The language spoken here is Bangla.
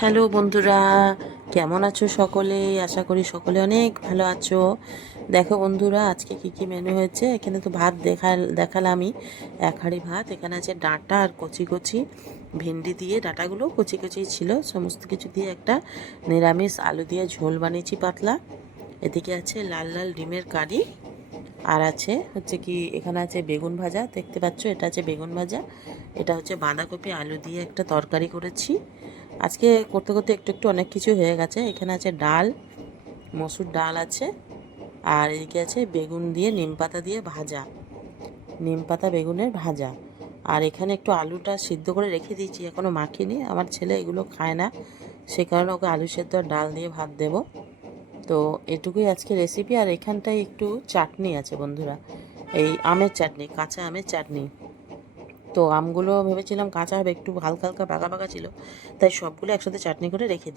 হ্যালো বন্ধুরা, কেমন আছো সকলে? আশা করি সকলে অনেক ভালো আছো। দেখো বন্ধুরা, আজকে কি কি মেনু হয়েছে। এখানে তো ভাত দেখালামই, এক হাঁড়ি ভাত। এখানে আছে ডাঁটা আর কচি কচি ভেন্ডি দিয়ে, ডাঁটাগুলো কচি কচি ছিল, সমস্ত কিছু দিয়ে একটা নিরামিষ আলু দিয়ে ঝোল বানিয়েছি পাতলা। এদিকে আছে লাল লাল ডিমের কারি, আর আছে হচ্ছে কি এখানে আছে বেগুন ভাজা, দেখতে পাচ্ছ এটা আছে বেগুন ভাজা। এটা হচ্ছে বাঁধাকপি আলু দিয়ে একটা তরকারি করেছি। আজকে করতে করতে একটু একটু অনেক কিছু হয়ে গেছে। এখানে আছে ডাল, মসুর ডাল আছে, আর এদিকে আছে বেগুন দিয়ে নিম পাতা দিয়ে ভাজা, নিম পাতা বেগুনের ভাজা। আর এখানে একটু আলুটা সিদ্ধ করে রেখে দিয়েছি, এখনও মাখিনি। আমার ছেলে এগুলো খায় না, সে কারণে ওকে আলু সেদ্ধ আর ডাল দিয়ে ভাত দেবো। তো এটুকুই আজকে রেসিপি। আর এখানটায় একটু চাটনি আছে বন্ধুরা, এই আমের চাটনি, কাঁচা আমের চাটনি। তো আমগুলো ভেবেছিলাম কাঁচা হবে, একটু হালকা হালকা পাকা পাকা ছিল, তাই সবগুলো একসাথে চাটনি করে রেখে দিই।